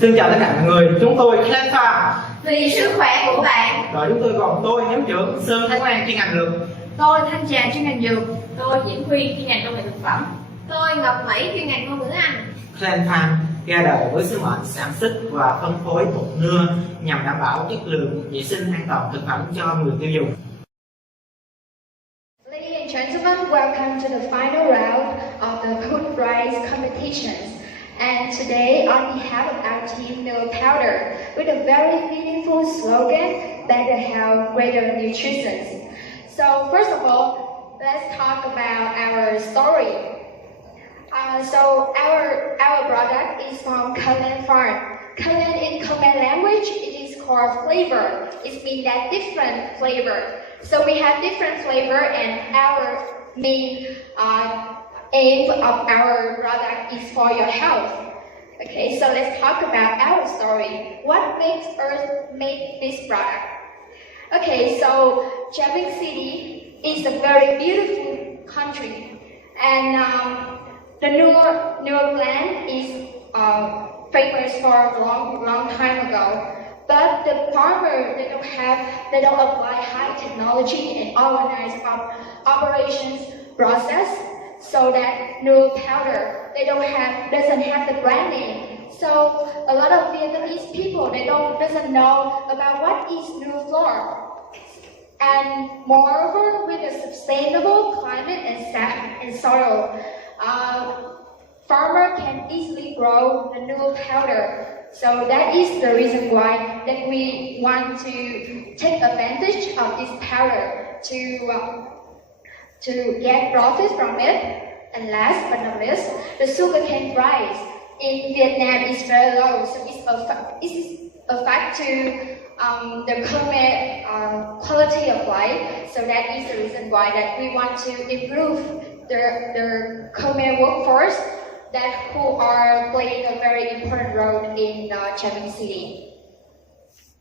Xin chào tất cả mọi người, chúng tôi KLEN FARM. Vì sức khỏe của bạn. Rồi chúng tôi gồm tôi, nhóm trưởng Sơn, Thái Quan chuyên ngành dược. Tôi Thanh Trà chuyên ngành dược. Tôi Diễm Huy chuyên ngành công nghệ thực phẩm. Tôi Ngọc Mỹ chuyên ngành ngôn ngữ Anh. KLEN FARM ra đời với sứ mệnh sản xuất và phân phối bột nưa nhằm đảm bảo chất lượng, vệ sinh, an toàn thực phẩm cho người tiêu dùng. Ladies and gentlemen, welcome to the final round of the food rice competitions. And today, on behalf of our team, Milk Powder, with a very meaningful slogan, better health, greater nutrition. So first of all, let's talk about our story. So our product is from KLEN FARM. KLEN in Khmer language, it is called flavor. It means that different flavor. So we have different flavor, and our main aim of our product is for your health. Okay, so let's talk about our story. What makes us make this product? Okay, so Japan City is a very beautiful country, and the Nur plant is famous for a long time ago. But the farmer, they don't apply high technology and organized operations process, so that Nur powder doesn't have the brand name. So a lot of Vietnamese people doesn't know about what is Nur flour. And moreover, with a sustainable climate and soil, farmer can easily grow the Nur powder. So that is the reason why that we want to take advantage of this powder to get profit from it. And last but not least, the sugarcane price in Vietnam is very low, so it's a fact to the Khmer quality of life. So that is the reason why that we want to improve the Khmer workforce who are playing a very important role in Japan City.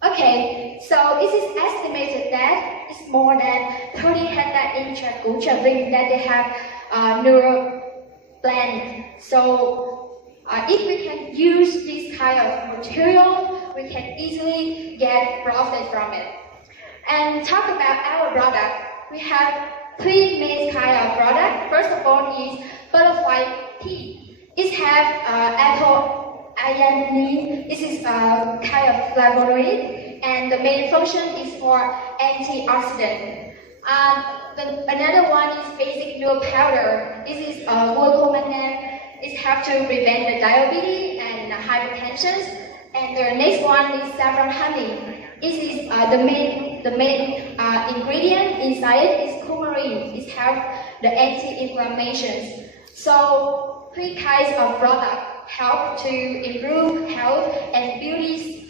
Okay, so it is estimated that it's more than 30 hectares in Trà Vinh that they have Nur plant. So if we can use this kind of material, we can easily get profit from it. And talk about our product, we have three main kind of product. First of all is butterfly tea. It has anthocyanin. This is a kind of flavonoid, and the main function is for antioxidant. Another one is basic Nur powder. This is glucomannan. It helps to prevent the diabetes and hypertension. And the next one is saffron honey. This is the main ingredient inside it is coumarin. It helps the anti-inflammation. So three kinds of product help to improve health and beauty,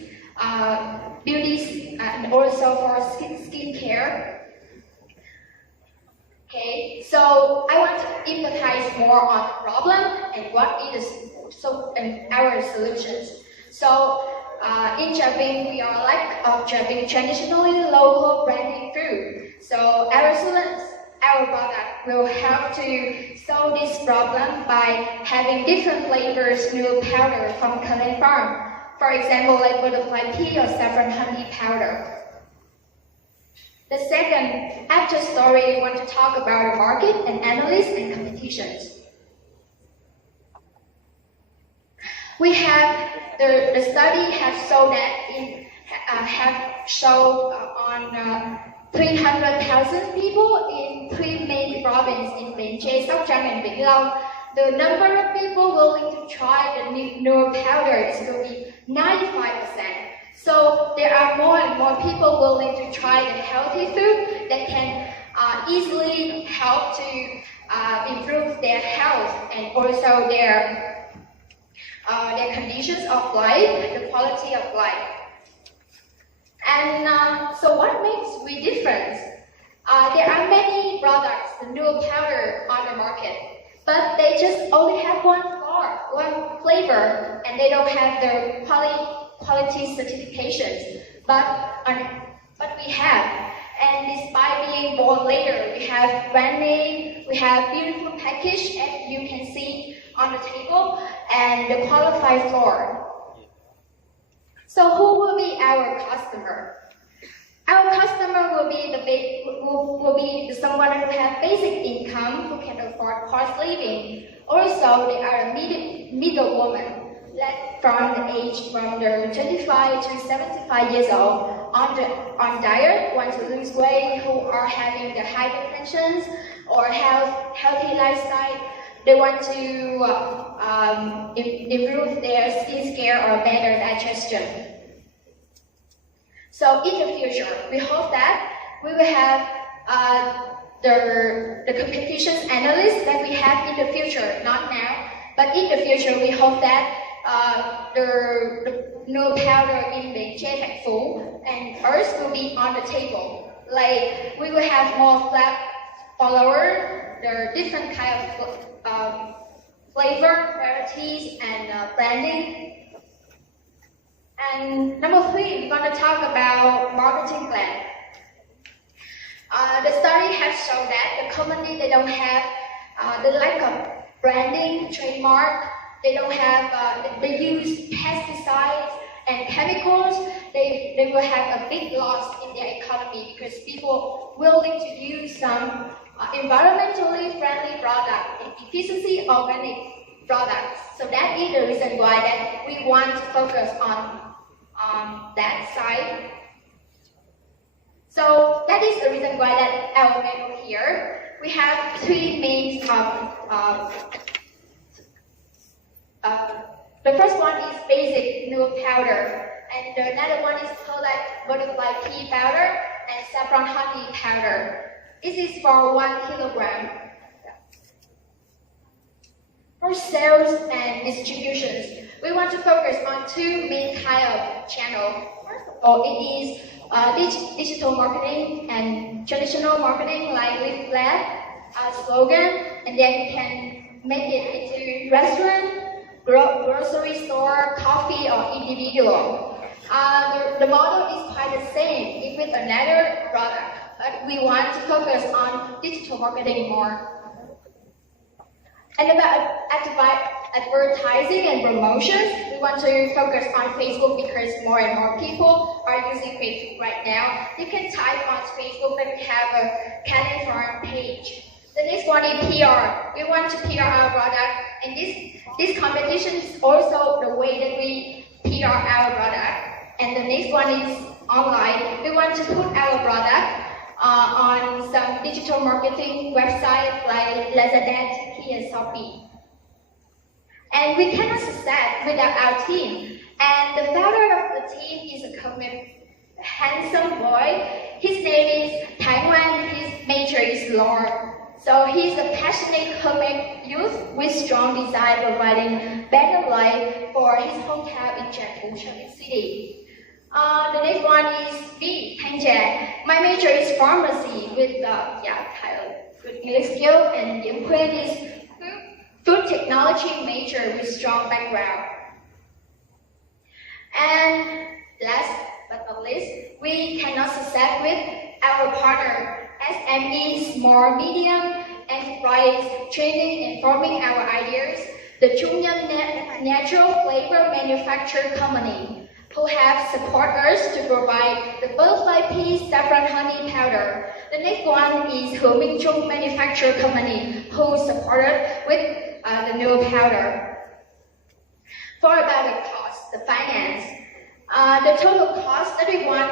and also for skin care. Okay, so I want to emphasize more on the problem and what is and our solutions. So in Japan, we are like of Japan traditionally local branded food. So our product will help to solve this problem by having different flavors Nur powder from KLEN FARM. For example, like butterfly tea or saffron honey powder. The second, after story, we want to talk about the market and analysis and competitions. We have the study has shown on 300,000 people in three main provinces in Bến Tre, Sóc Trăng, and Vĩnh Long. The number of people willing to try the Nur powder is going to be 95%. So there are more and more people willing to try the healthy food that can easily help to improve their health and also their conditions of life, the quality of life. And so what makes we different? There are many products, the Nur powder on the market, but they just only have one flavor, and they don't have the quality certifications. But we have, and despite being born later, we have brand name, we have beautiful package, as you can see on the table, and the qualified floor. So who will be our customer? Our customer will be someone who have basic income, who can afford cost living. Also, they are a middle woman, from the age from the 25 to 75 years old, on diet, want to lose weight, who are having the hypertension or healthy lifestyle. They want to improve their skin care or better digestion. So in the future, we hope that we will have the competitions analysts that we have in the future, not now, but in the future we hope that the new powder in the J Full and Earth will be on the table. Like we will have more followers, there are different kind of flavor, varieties, and branding. And number 3, we're going to talk about marketing plan. The study has shown that the company, they don't have the lack of branding, trademark, they don't have, they use pesticides and chemicals, they will have a big loss in their economy because people willing to use some environmentally friendly product and efficiency organic products. So that is the reason why that we want to focus on that side. So that is the reason why that our menu here, we have 3 main the first one is basic milk powder, and another one is butterfly pea powder and saffron honey powder. This is for 1 kilogram. For sales and distributions, we want to focus on 2 main kind of channel. First of all, it is digital marketing and traditional marketing like leaflet, slogan, and then you can make it into restaurant, grocery store, coffee, or individual. The model is quite the same with another product, but we want to focus on digital marketing more. And about advertising and promotions, we want to focus on Facebook because more and more people are using Facebook right now. You can type on Facebook that we have a KLEN FARM page. The next one is PR. We want to PR our product, and this competition is also the way that we PR our product. And the next one is online. We want to put our product on some digital marketing websites like LISENCE and Shopee. And we cannot succeed without our team. And the founder of the team is a handsome boy. His name is Taiwan. His major is law. So he's a passionate comic youth with strong desire providing better life for his hometown in Attribution City. The next one is me, Thanh. My major is pharmacy with good English skill, and Nypa is food technology major with strong background. And last but not least, we cannot succeed with our partner SME, small medium enterprise training and forming our ideas. The Nypa Natural flavor manufacturer company, who have supported us to provide the butterfly pea saffron honey powder. The next one is Miễn manufacturer company, who supported with the new powder. For about the cost, the finance, the total cost that we want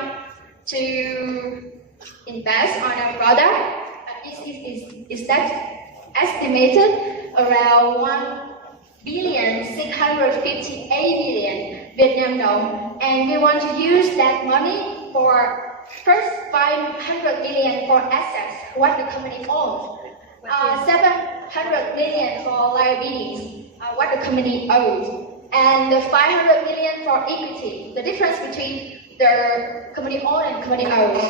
to invest on our product is that estimated around 1,658 million Vietnam dong, and we want to use that money for first 500 million for assets, what the company owns, 700 million for liabilities, what the company owes, and 500 million for equity, the difference between the company owns and company owes.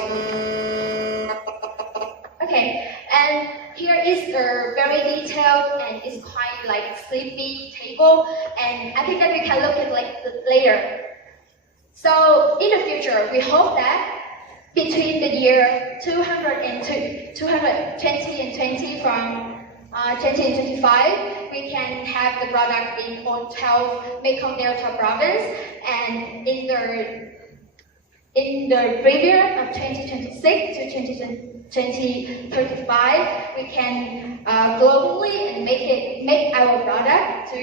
Okay, and here is the very detailed and it's quite like sleepy table, and I think that we can look at later. So in the future, we hope that between the year 2020 and 20 from 2025, we can have the product in all 12 Mekong Delta province, and in the period of 2026 to 2035, we can globally and make our product to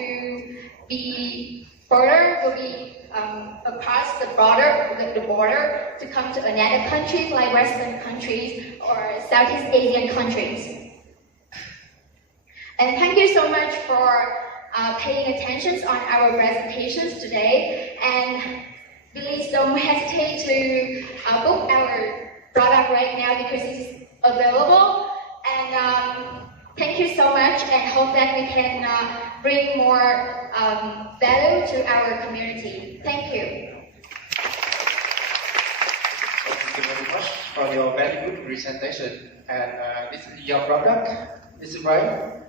be further, will be across the border to come to another countries like Western countries or Southeast Asian countries. And thank you so much for paying attention on our presentations today. And please don't hesitate to book our product right now because it's available. And thank you so much, and hope that we can bring more value to our community. Thank you. Thank you very much for your very good presentation. And this is your product, this is right.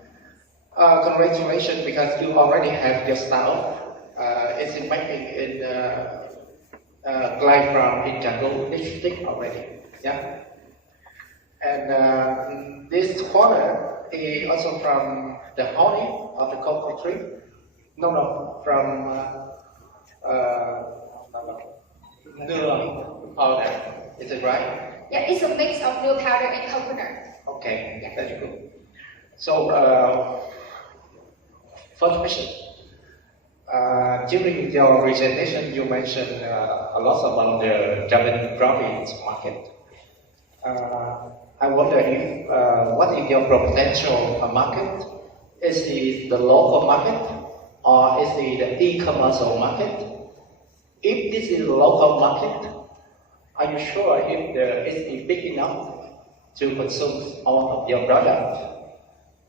Congratulations, because you already have your style. It's making in KLEN FARM in Jungle district already. Yeah. And this corner is also from the honey of the cocoa tree. No, from nước powder. Is it right? Yeah, it's a mix of milk powder and coconut. Okay, Yeah. that's good. So, first question. During your presentation, you mentioned a lot about the Japan province market. I wonder if what is your potential market? Is it the local market or is it the e-commerce market? If this is the local market, are you sure if it's big enough to consume all of your product?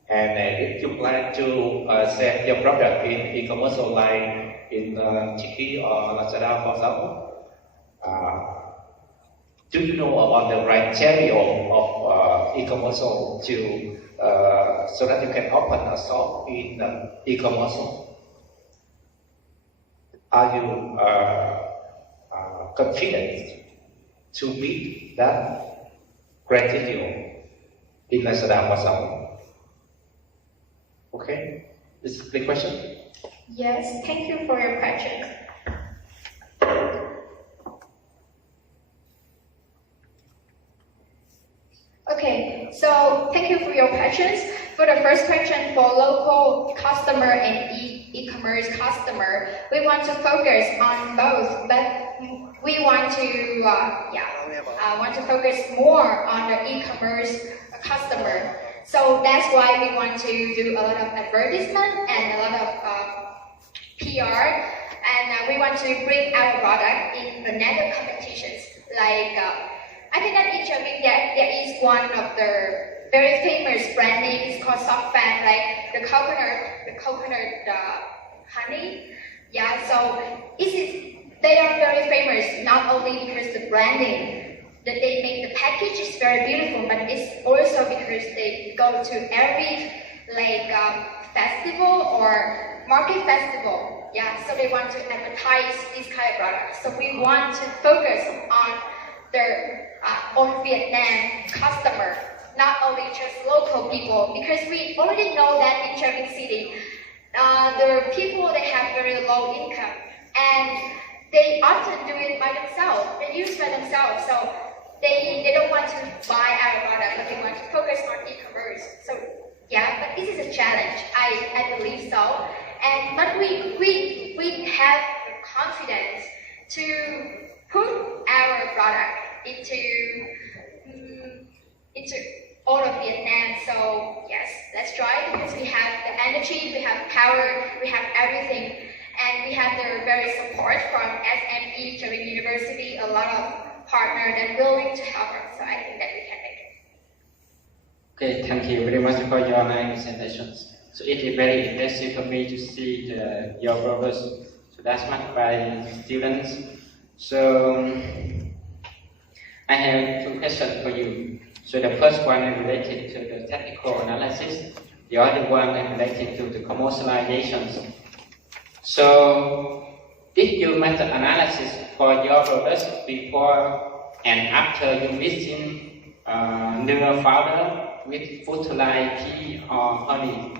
And if you plan to sell your product in e-commerce like in Tiki or Lazada, for example, do you know about the criteria of e-commerce to so that you can open a shop in e-commerce? Are you confident to meet that criteria in Lazada, for example? Okay, this is the question. Yes, thank you for your question. Okay, so thank you for your questions. For the first question, for local customer and e-commerce customer, we want to focus on both, but we want to want to focus more on the e-commerce customer. So that's why we want to do a lot of advertisement and a lot of PR, and we want to bring our product in another competitions. Like I think that in Japan there is one of the very famous brand name is called Softban, like the coconut honey. Yeah, so they are very famous not only because the branding that they make the package is very beautiful, but it's also because they go to every like festival or market festival. Yeah, so they want to advertise this kind of products. So we want to focus on their own Vietnam customer, not only just local people, because we already know that in Japan City, the people they have very low income and they often do it by themselves. They use by themselves. So they don't want to buy our product, but they want to focus on e-commerce. So yeah, but this is a challenge. I believe so. And but we have confidence to put our product into all of Vietnam. So yes, let's try, because we have the energy, we have power, we have everything, and we have the very support from SME, Japan University, a lot of partner that willing to help us, so I think that we can make it. Okay, thank you very much for your nice presentations. So it is very impressive for me to see your progress. So that's much by students. So I have two questions for you. So the first one is related to the technical analysis. The other one is related to the commercialization. So did you meta-analysis for your products before and after you mixing new powder with food like tea or honey.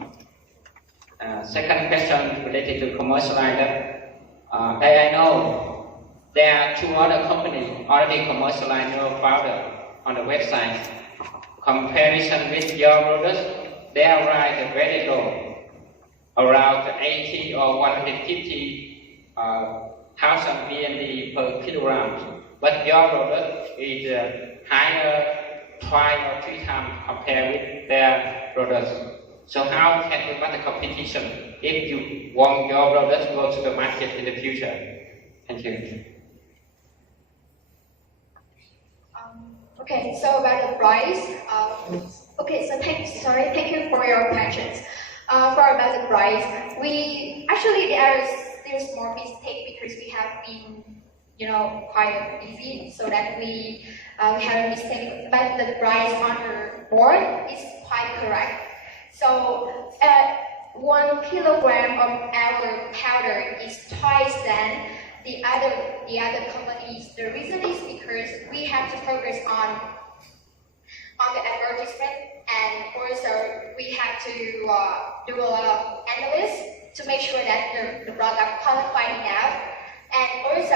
Second question related to commercializer. I know there are two other companies already commercialize new powder on the website. Comparison with your products, their price is very low, around 80 or 150 thousand BND per kilogram. But your product is higher, twice or 3 times compared with their products. So how can you match the competition if you want your product to go to the market in the future? Thank you. Okay, so about the price. Okay, so thank you for your questions. For about the price, we actually there is still small mistake because we have been, quite busy, so that we have a mistake. But the price on the board is quite correct. So 1 kilogram of our powder is twice than the other companies. The reason is because we have to focus on the advertisement, and also we have to do a lot of analysis to make sure that the product qualified enough, and also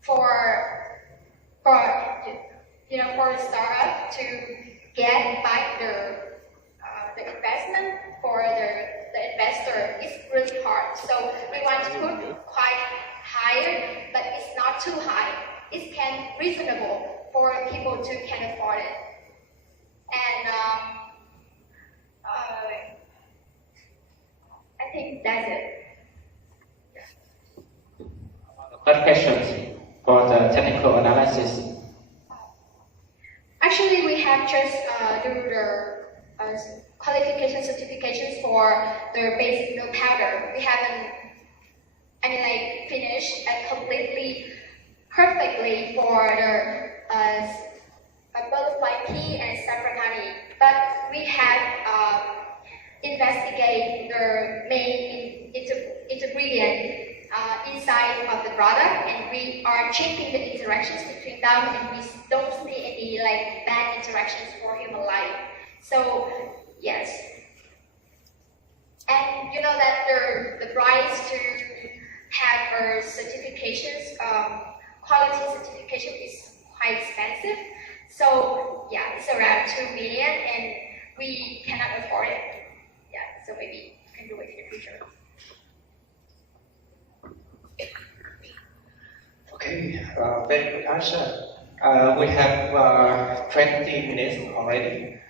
for startup to get back the investment for the investor is really hard. So we want to put quite higher, but it's not too high. It's reasonable for people to can afford it. And I think that's it. What questions for the technical analysis? Actually, we have just do the qualification certifications for the basic milk powder. We haven't, finished and completely, perfectly for the butterfly pea and saffron honey. But we have investigated the main ingredient inside of the product, and we are checking the interactions between them, and we don't see any bad interactions for human life. So yes, and you know that the price to have a certifications, quality certification is quite expensive. So yeah, it's around 2 million, and we cannot afford it. Yeah, so maybe we can do it in the future. Okay, very good answer. We have 20 minutes already.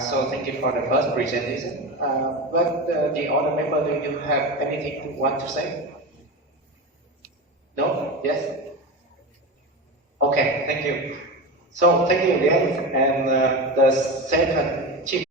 So thank you for the first presentation. But the other member, do you have anything you want to say? No? Yes? Okay, thank you. So thank you again. And the second chief